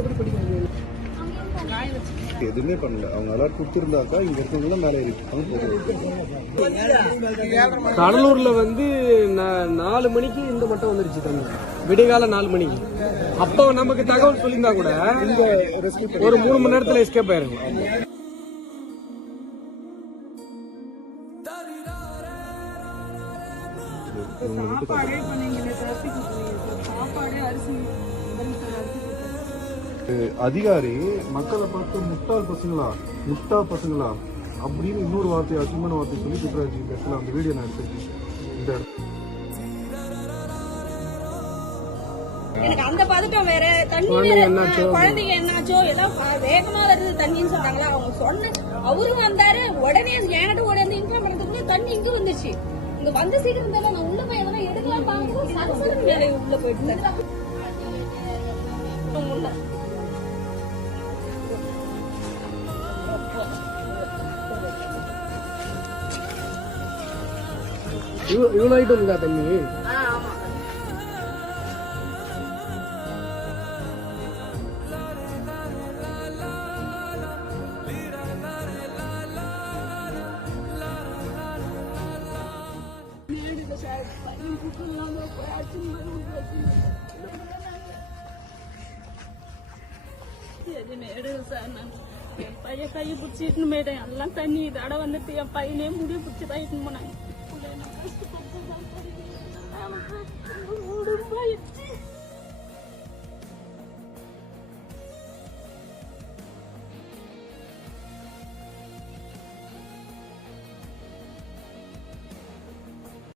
எப்படி படிக்க எதுவுமே பண்ணல. அவங்க அலர்ட் கொடுத்துருந்தாக்கா இங்க இருக்கவங்க மேலே கடலூர்ல 4 மணிக்கு இந்த மட்டும் வந்துருச்சு தண்ணி, விடிகால 4 மணிக்கு. அப்போ நமக்கு தகவல் சொல்லியிருந்தா கூட ஒரு 3 மணி நேரத்துல எஸ்கேப் ஆயிருக்கும். அதிகாரி மக்களை பார்த்து முட்டா பசங்களா அப்படின்னு இன்னொரு வார்த்தை, அசிங்கமான வார்த்தை சொல்லி திட்டுறாரு. இந்த இடத்துல அந்த வீடியோ நான் எடுத்துருக்கேன். இந்த எனக்கு அந்த பதட்டம் வேற, தண்ணி குழந்தைங்க என்னாச்சோ ஏதோ வேகமா வருது தண்ணின்னு சொன்னாங்களா. அவங்க சொன்ன அவரும் வந்தாரு, உடனே என்கிட்ட உடனே இன்ஃபார்ம் பண்ணதுக்குள்ள தண்ணி இங்க வந்துச்சு. இங்க வந்து சீக்கிரம் தான் நான் உள்ள போய் எதனா எடுக்கலாம் பாக்குறேன், உள்ள போயிட்டு இவ்வளவு ஐட்டம் இருக்கா தண்ணி? என் பையன் கையை பிடிச்சிட்டு போயிட்டேன். எல்லாம் தண்ணி இதோட வந்துட்டு என் பையனே முடிவு பிடிச்சி தான் போனாங்க.